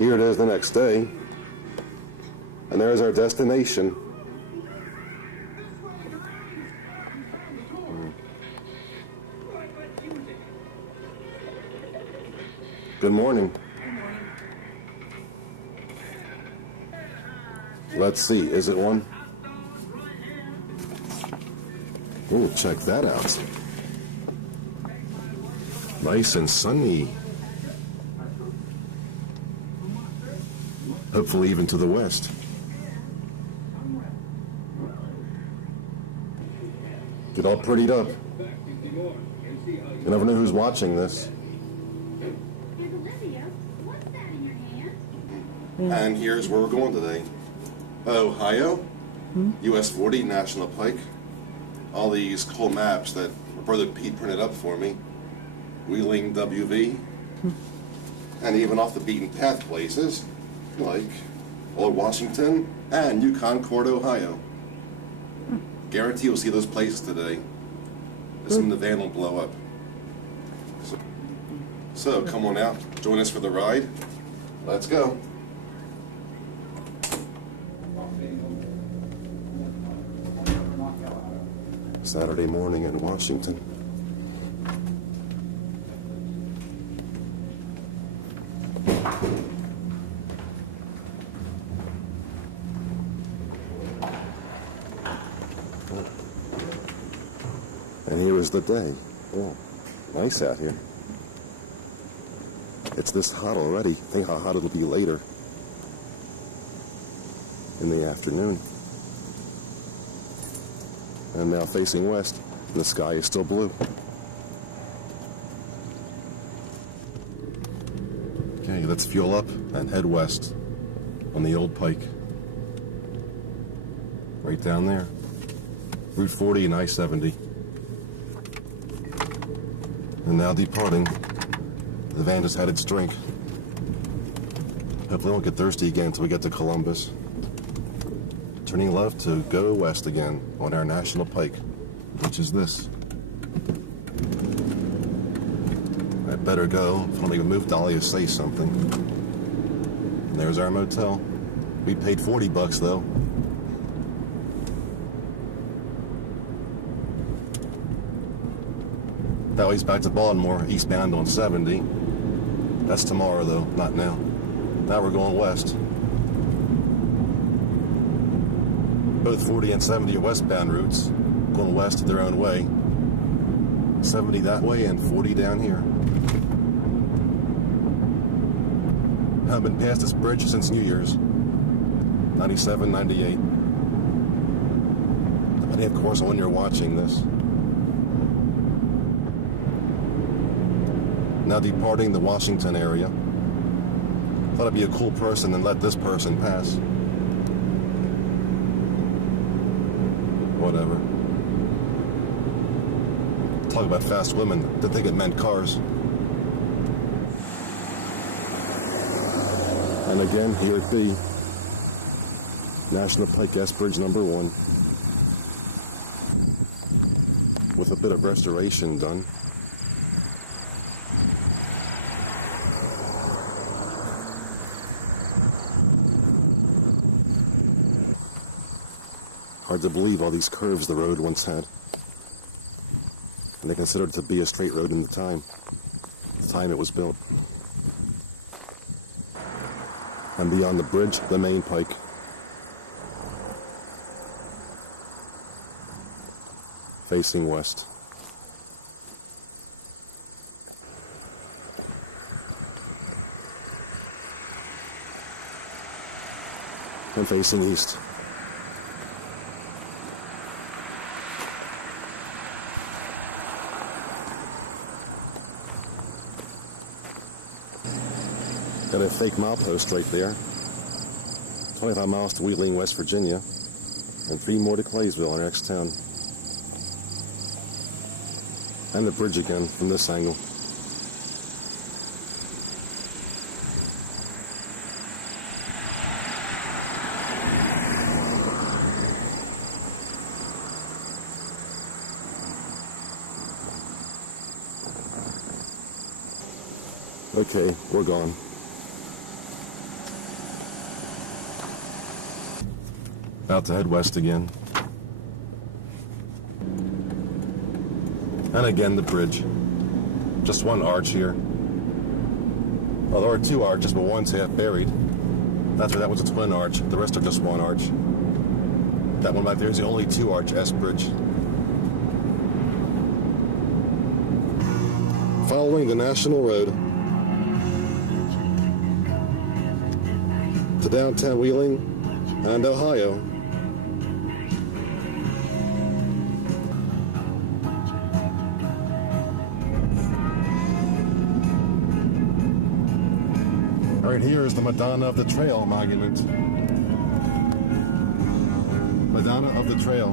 Here it is the next day. And there's our destination. Good morning. Let's see, is it one? Ooh, check that out. Nice and sunny. Hopefully even to the west. Get all prettied up. You never know who's watching this. And here's where we're going today. Ohio, US 40, National Pike. All these cool maps that my brother Pete printed up for me. Wheeling WV. And even off the beaten path places like Old Washington and New Concord, Ohio. Guarantee you'll see those places today. Assuming the van will blow up. So come on out, join us for the ride. Let's go. Saturday morning in Washington. And here is the day. Oh, nice out here. It's this hot already. Think how hot it'll be later in the afternoon. And now facing west, the sky is still blue. Okay, let's fuel up and head west on the old Pike. Right down there. Route 40 and I-70. And now departing. The van just had its drink. Hopefully we won't get thirsty again until we get to Columbus. Turning left to go west again on our National Pike, which is this. I better go. If only we move Dolly to say something. And there's our motel. We paid $40 though. That way's back to Baltimore, eastbound on 70. That's tomorrow though, not now. Now we're going west. Both 40 and 70 are westbound routes, going west their own way. 70 that way and 40 down here. I've been past this bridge since New Year's. 97, 98. Depending, of course, on when you're watching this. Now departing the Washington area. Thought I'd be a cool person and let this person pass. Whatever. Talk about fast women. Didn't think it meant cars. And again, here it be. National Pike S Bridge number 1. With a bit of restoration done. Hard to believe all these curves the road once had. And they considered it to be a straight road in the time it was built. And beyond the bridge, the main Pike. Facing west. And facing east. Got a fake milepost right there. 25 miles to Wheeling, West Virginia, and 3 more to Claysville, our next town. And the bridge again from this angle. Okay, we're gone. About to head west again. And again, the bridge. Just one arch here. Well, there are two arches, but one's half buried. That's why that was a twin arch. The rest are just one arch. That one back there is the only two arch S bridge. Following the National Road to downtown Wheeling and Ohio. Right here is the Madonna of the Trail monument. Madonna of the Trail.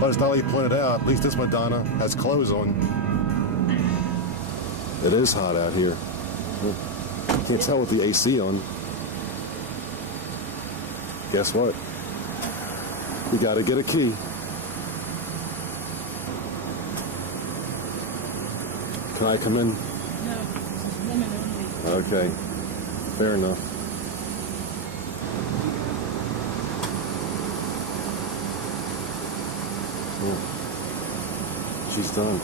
But as Dolly pointed out, at least this Madonna has clothes on. It is hot out here. Can't tell with the AC on. Guess what? We gotta get a key. Can I come in? No, this is women only. Okay, fair enough. Yeah. She's done.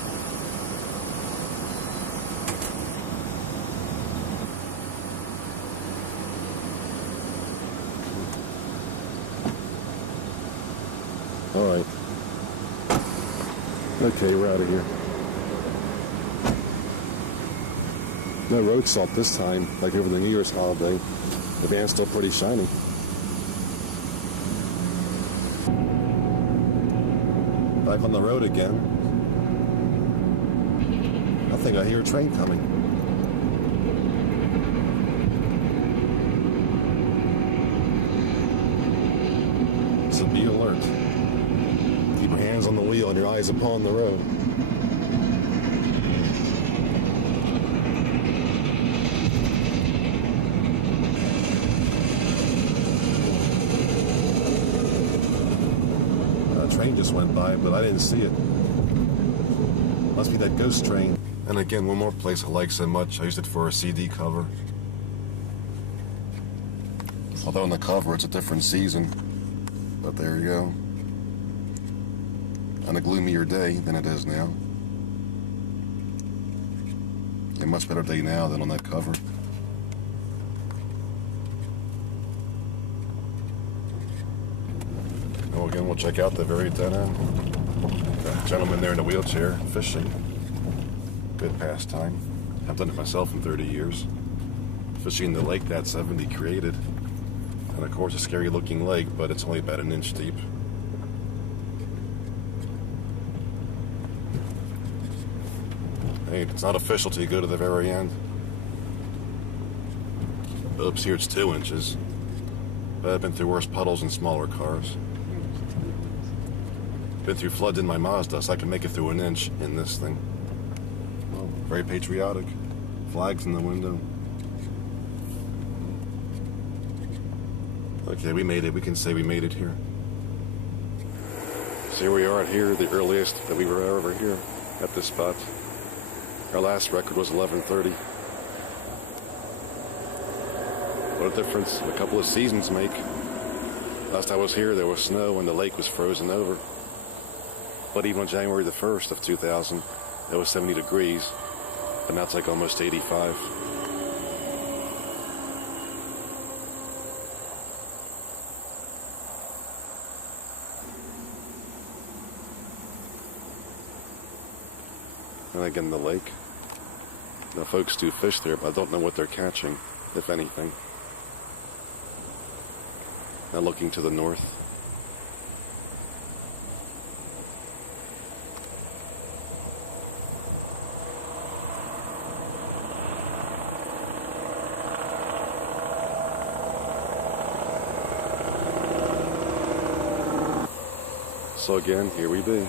All right. Okay, we're out of here. No road salt this time, like over the New Year's holiday. The van's still pretty shiny. Back on the road again. I think I hear a train coming. So be alert. Keep your hands on the wheel and your eyes upon the road. Train just went by, but I didn't see it. Must be that ghost train. And again, one more place I like so much, I used it for a CD cover. Although on the cover it's a different season. But there you go. On a gloomier day than it is now. A much better day now than on that cover. Oh, again, we'll check out the very dead end. That gentleman there in a wheelchair fishing. Good pastime. I've done it myself in 30 years. Fishing the lake that 70 created. And of course, a scary looking lake, but it's only about an inch deep. Hey, it's not official till you go to the very end. Oops, here it's 2 inches. But I've been through worse puddles and smaller cars. Been through floods in my Mazda, so I can make it through an inch in this thing. Oh, very patriotic. Flags in the window. Okay, we made it. We can say we made it here. So here we are here, the earliest that we were ever here at this spot. Our last record was 11:30. What a difference a couple of seasons make. Last I was here, there was snow and the lake was frozen over. But even on January the 1st of 2000, it was 70 degrees, and now it's like almost 85. And again, the lake. Now, folks do fish there, but I don't know what they're catching, if anything. Now looking to the north. So again, here we be.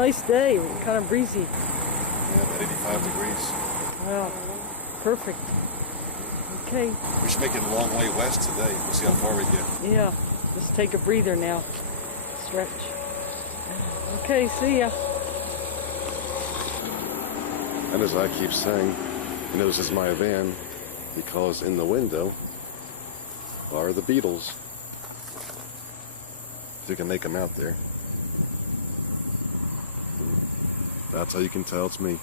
nice day, kind of breezy. Yeah, about 85 degrees. Wow, perfect. Okay, We should make it a long way west today. We'll see how far we get. yeah, just take a breather now. Stretch. Okay, see ya. And as I keep saying, you know, this is my van because in the window are the Beatles. If you can make them out there. That's how you can tell it's me.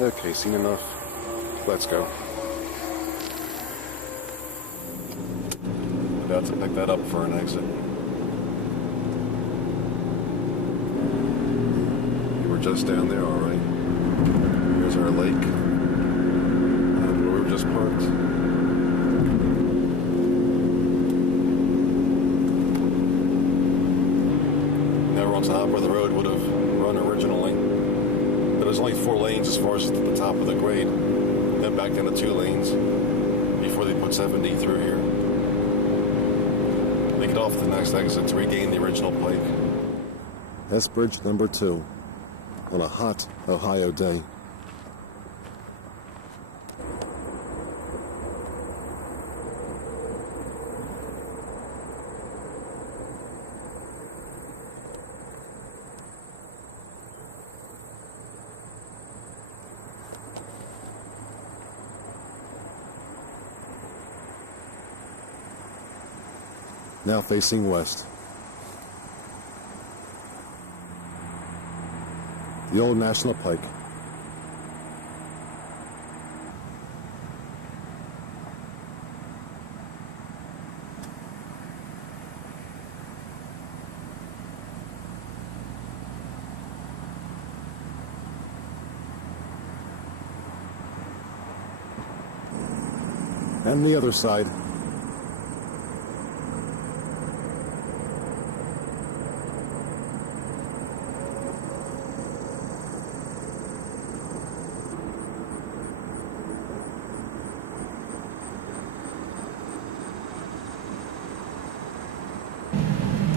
Okay, seen enough. Let's go. About to pick that up for an exit. We're just down there, all right. Here's our lake. And where we were just parked. Now we're on top where the road would have run originally. But there's only 4 lanes as far as the top of the grade. Then back down to 2 lanes before they put 70 through here. They get off at the next exit to regain the original Pike. That's bridge number 2 on a hot Ohio day. Now facing west. The old National Pike. And the other side.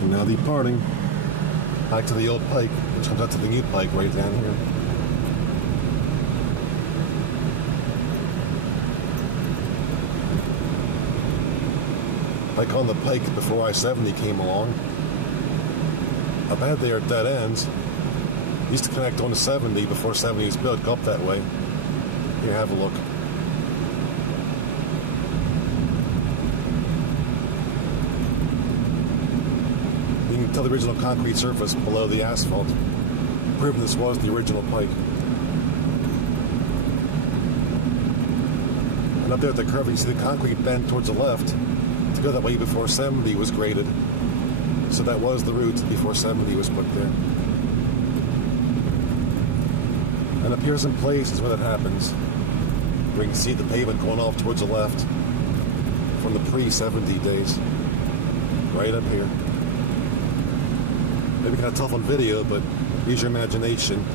Now departing back to the old Pike, which comes out to the new Pike right down here. Like on the Pike before I-70 came along, up ahead there at dead ends, used to connect on to 70 before 70 was built, go up that way. Here, have a look. You can tell the original concrete surface below the asphalt, proving this was the original Pike. And up there at the curve, you see the concrete bend towards the left to go that way before 70 was graded. So that was the route before 70 was put there. And up here's in place is where that happens. Where you can see the pavement going off towards the left from the pre-70 days. Right up here. Maybe kind of tough on video, but use your imagination.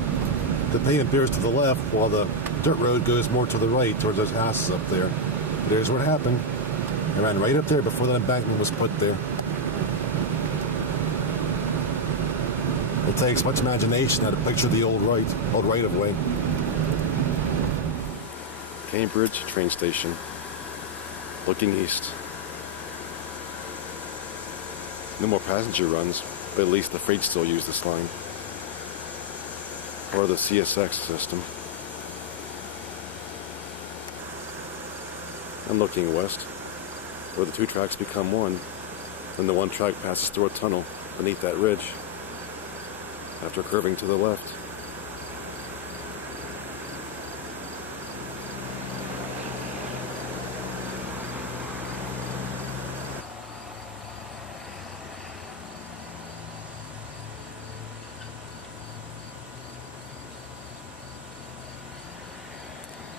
The pavement veers to the left while the dirt road goes more to the right towards those houses up there. There's what happened. It ran right up there before the embankment was put there. It takes much imagination how to picture the old right of way. Cambridge train station. Looking east. No more passenger runs, but at least the freight still use this line. Or the CSX system. I'm looking west, where the 2 tracks become one, then the 1 track passes through a tunnel beneath that ridge, after curving to the left.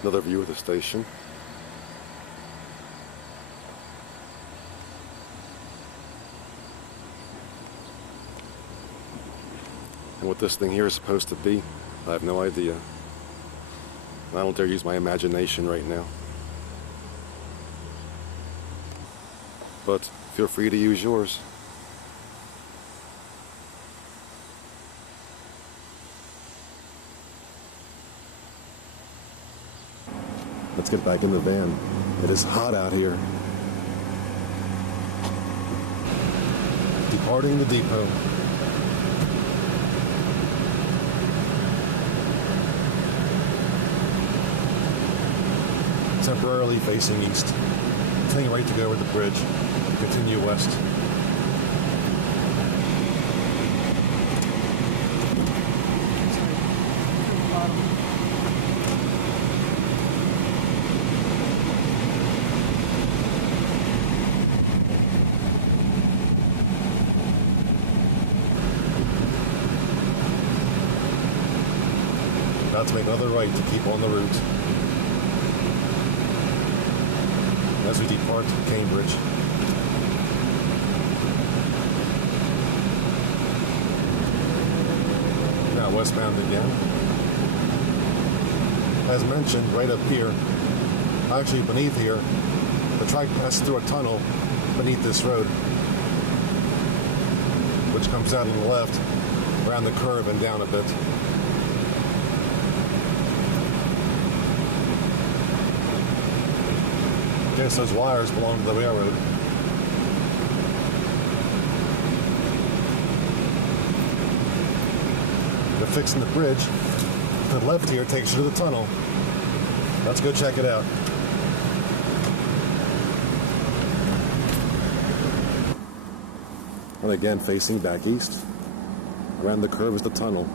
Another view of the station. what this thing here is supposed to be, I have no idea. I don't dare use my imagination right now. But feel free to use yours. Let's get back in the van. It is hot out here. Departing the depot. Temporarily facing east. Turning right to go over the bridge. Continue west. About to make another right to keep on the route. As we depart Cambridge. Now westbound again. As mentioned, right up here, actually beneath here, the track passes through a tunnel beneath this road, which comes out on the left, around the curve and down a bit. Guess those wires belong to the railroad. They're fixing the bridge. The left here takes you to the tunnel. Let's go check it out. And again, facing back east. Around the curve is the tunnel.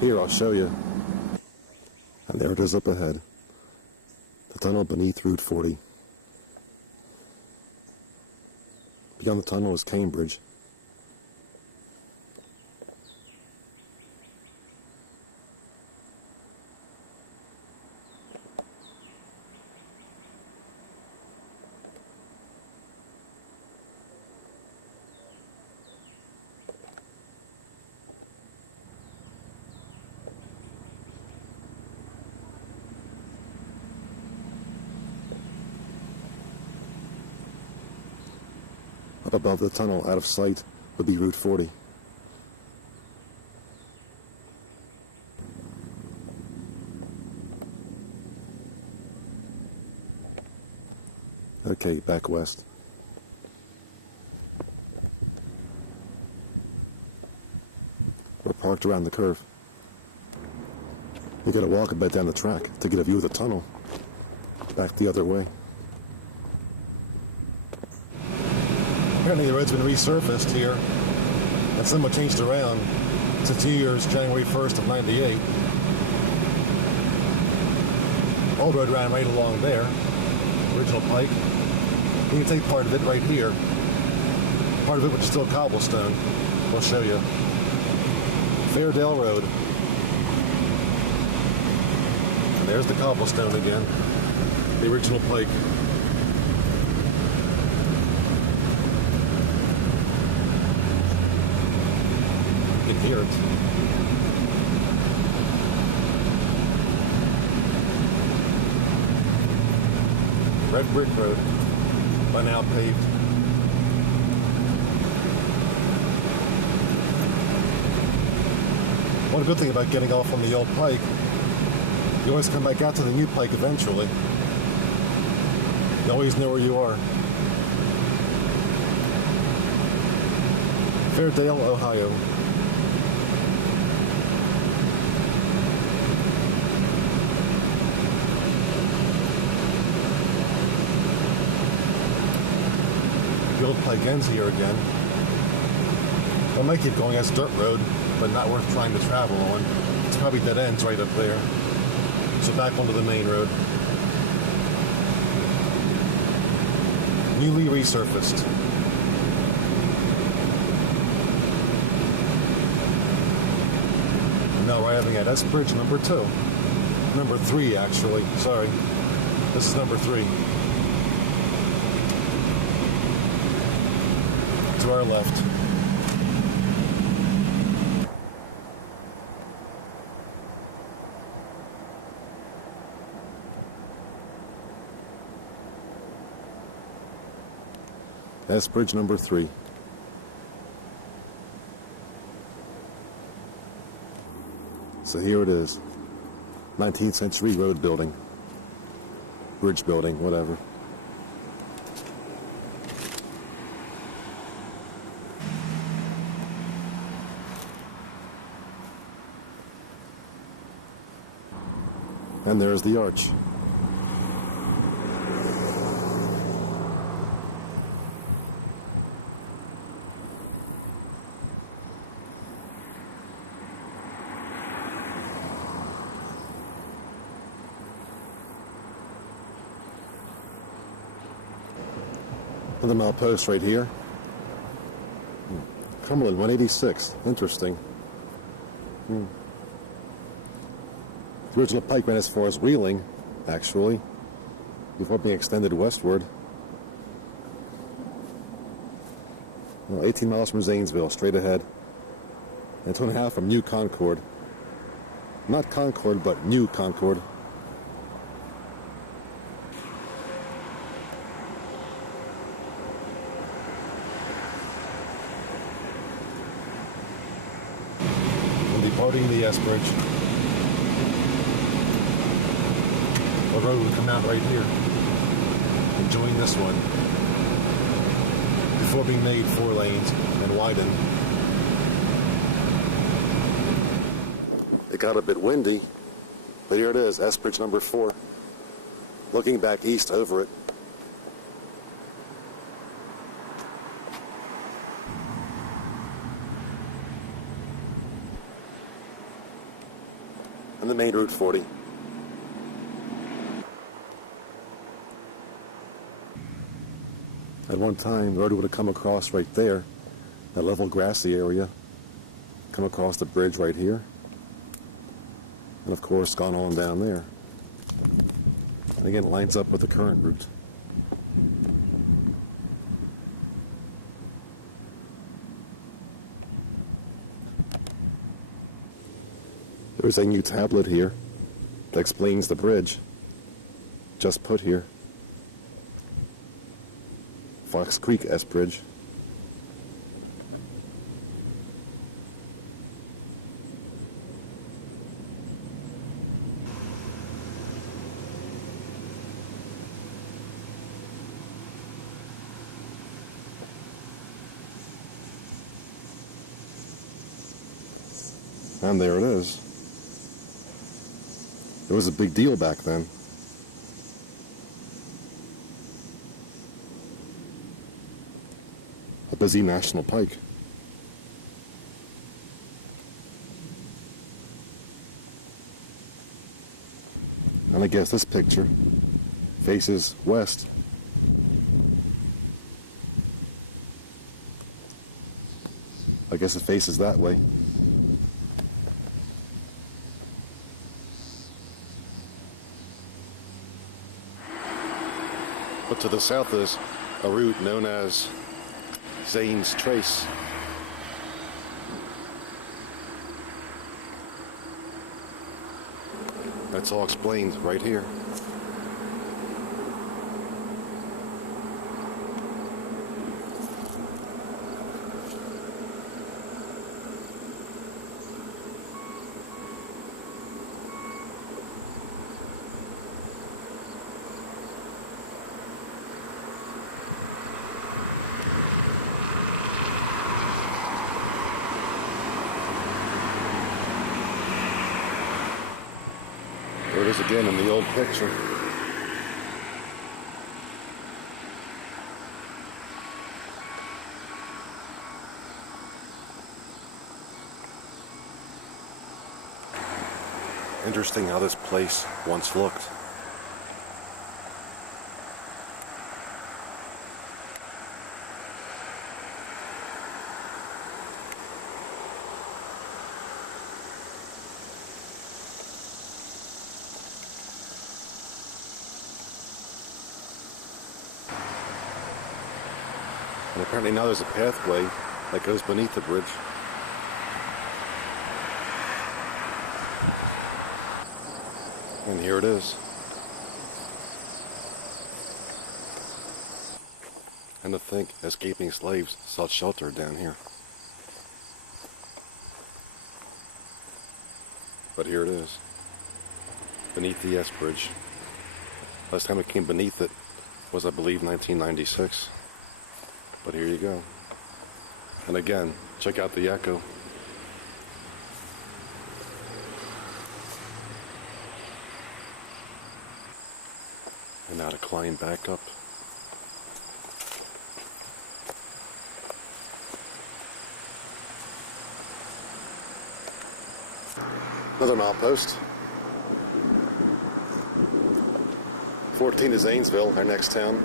Here, I'll show you. And there it is up ahead. The tunnel beneath Route 40. Beyond the tunnel is Cambridge. Up above the tunnel, out of sight, would be Route 40. Okay, back west. We're parked around the curve. You gotta walk a bit down the track to get a view of the tunnel. Back the other way. Apparently the road's been resurfaced here, and somewhat changed around since New Year's, January 1st of '98. Old road ran right along there, original Pike. You can take part of it right here. Part of it which is still cobblestone. We'll show you. Fairdale Road. And there's the cobblestone again. The original Pike. You can hear it. Red brick road, by now paved. One good thing about getting off on the old Pike, you always come back out to the new Pike eventually. You always know where you are. Fairdale, Ohio. The old Pike ends here again. I might keep going as dirt road, but not worth trying to travel on. It's probably dead ends right up there. So back onto the main road. Newly resurfaced. Now we're arriving at S Bridge number 2. Number 3, actually. Sorry. This is number 3. To our left. S Bridge number 3. So here it is. 19th century road building. Bridge building, whatever. And there's the arch. Another mile post right here. Cumberland 186. Interesting. The original Pike ran as far as Wheeling, actually, before being extended westward. Well, 18 miles from Zanesville, straight ahead. And 2.5 from New Concord. Not Concord, but New Concord. Departing the S Bridge. The road would come out right here and join this one before being made 4 lanes and widened. It got a bit windy, but here it is, S Bridge number 4. Looking back east over it. And the main Route 40. At one time, the road would have come across right there, that level grassy area, come across the bridge right here, and of course gone on down there. And again, it lines up with the current route. There's a new tablet here that explains the bridge just put here. Fox Creek S Bridge. And there it is. It was a big deal back then. A busy national pike. And I guess this picture faces west. I guess it faces that way. But to the south is a route known as Zane's Trace. That's all explained right here. There it is again in the old picture. Interesting how this place once looked. And apparently now there's a pathway that goes beneath the bridge. And here it is. And to think escaping slaves sought shelter down here. But here it is, beneath the S Bridge. Last time it came beneath it was, I believe, 1996. But here you go. And again, check out the echo. And now to climb back up. Another outpost. 14 is Zanesville, our next town.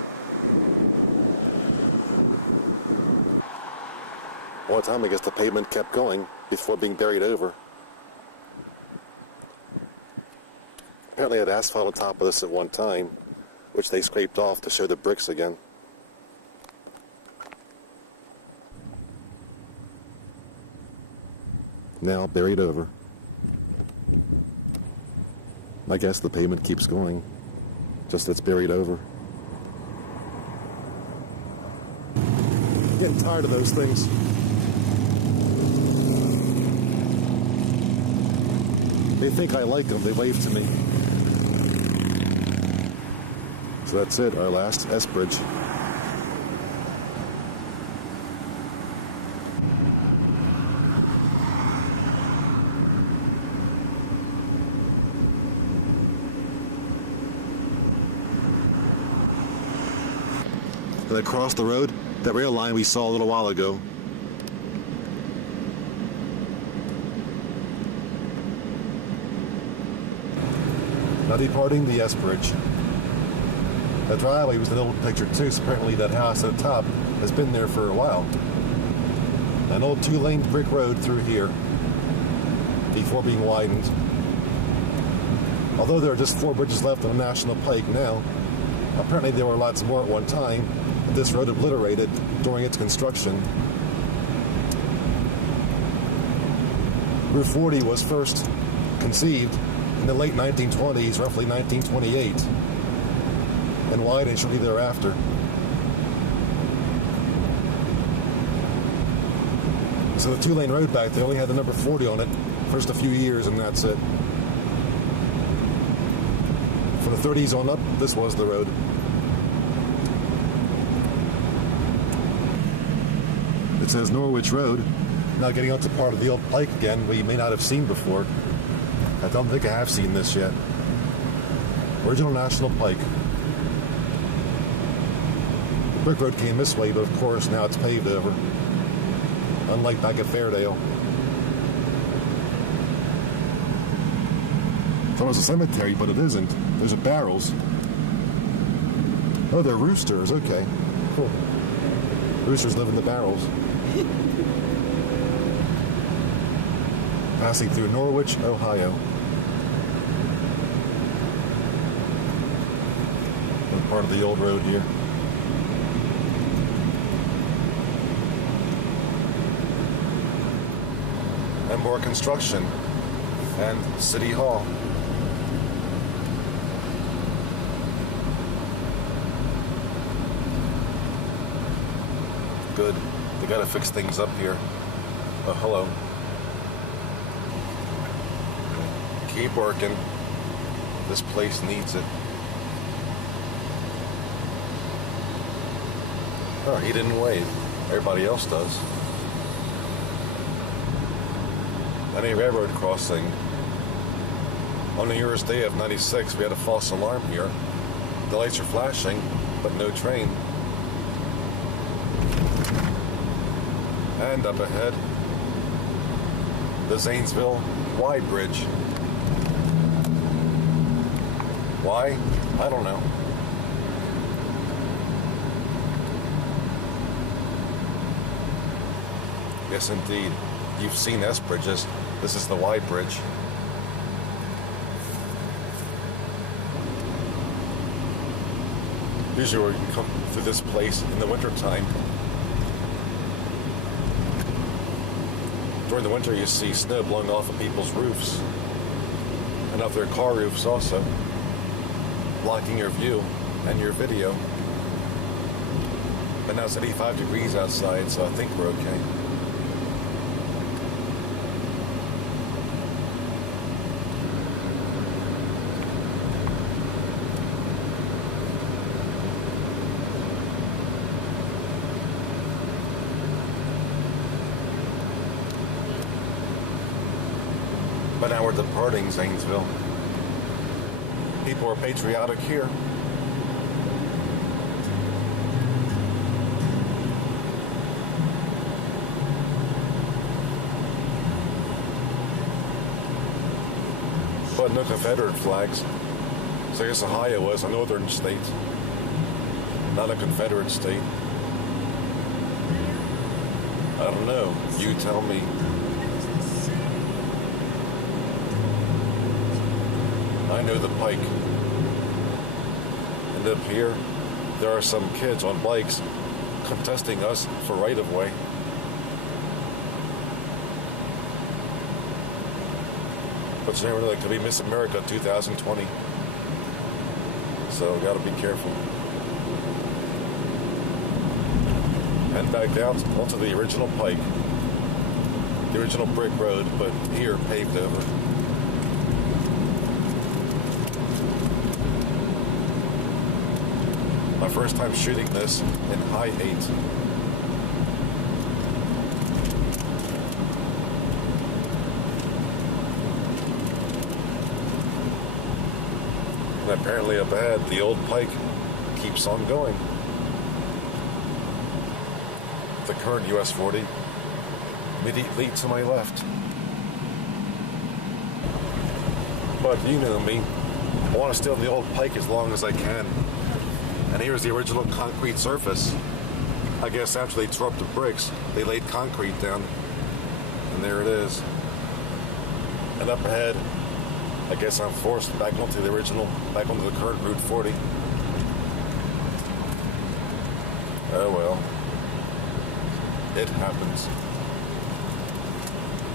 One time I guess the pavement kept going before being buried over. Apparently it had asphalt on top of this at one time, which they scraped off to show the bricks again. Now buried over. I guess the pavement keeps going, just it's buried over. Getting tired of those things. They think I like them, they wave to me. So that's it, our last S Bridge. And across the road, that rail line we saw a little while ago. Now departing the S Bridge. That driveway was an old picture too, so apparently that house at the top has been there for a while. An old 2-lane brick road through here before being widened. Although there are just 4 bridges left on the National Pike now, apparently there were lots more at one time. This road obliterated during its construction. Route 40 was first conceived in the late 1920s, roughly 1928, and widened shortly thereafter. So the 2-lane road back there only had the number 40 on it first a few years, and that's it. From the 30s on up, this was the road. It says Norwich Road. Now getting onto part of the old Pike again we may not have seen before. I don't think I have seen this yet. Original National Pike. The brick road came this way, but of course now it's paved over. Unlike back at Fairdale. It's almost a cemetery, but it isn't. Those are barrels. Oh, they're roosters. Okay, cool. Roosters live in the barrels. Passing through Norwich, Ohio. One part of the old road here. And more construction. And City Hall. Good. They gotta fix things up here. Oh, hello. Keep working. This place needs it. Oh, he didn't wave. Everybody else does. Any railroad crossing. On New Year's Day of '96, we had a false alarm here. The lights are flashing, but no train. And up ahead, the Zanesville Y Bridge. Why? I don't know. Yes, indeed. You've seen S bridges. This is the Y Bridge. Usually we come through this place in the wintertime. During the winter you see snow blowing off of people's roofs. And off their car roofs also. Blocking your view and your video. Right now it's 85 degrees outside, so I think we're okay. But now we're departing Zanesville. People are patriotic here. But no Confederate flags. So I guess Ohio was a northern state, not a Confederate state. I don't know. You tell me. I know the Pike. And up here, there are some kids on bikes contesting us for right-of-way. But you never know, it could be Miss America 2020. So gotta be careful. And back down onto the original Pike. The original brick road, but here paved over. My first time shooting this in high 8. And apparently up ahead, the old Pike keeps on going. The current US 40 immediately to my left. But you know me, I want to stay on the old Pike as long as I can. And here's the original concrete surface. I guess after they tore up the bricks, they laid concrete down. And there it is. And up ahead, I guess I'm forced back onto the original, back onto the current Route 40. Oh well. It happens.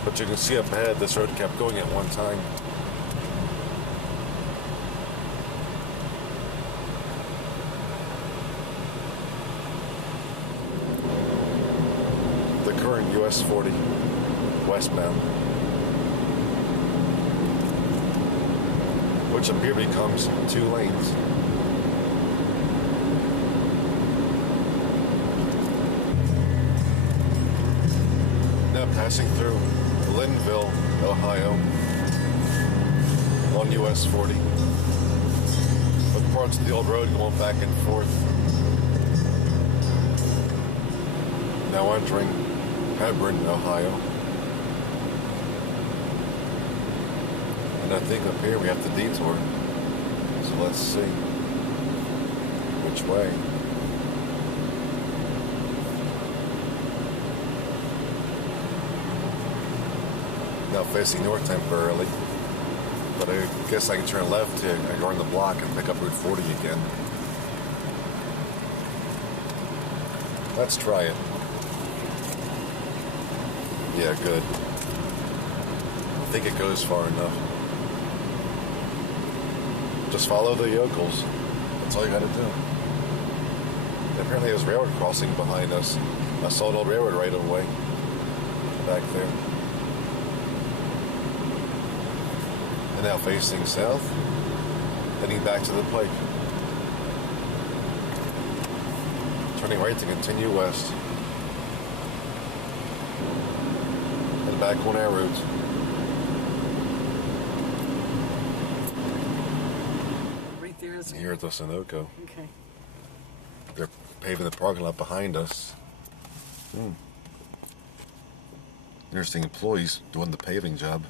But you can see up ahead, this road kept going at one time. The current US 40, westbound. Which up here becomes 2 lanes. Now passing through Linville, Ohio, on US 40. With parts of the old road going back and forth. Now entering Hebron, Ohio. And I think up here we have to detour. So let's see which way. Now facing north temporarily. But I guess I can turn left here and go on the block and pick up Route 40 again. Let's try it. Yeah, good. I think it goes far enough. Just follow the yokels. That's all you gotta do. And apparently there's a railroad crossing behind us. I saw an old railroad right away. Back there. And now facing south, heading back to the Pike. Turning right to continue west. And back on our route. Right there is. Here at the Sunoco. Okay. They're paving the parking lot behind us. Interesting employees doing the paving job.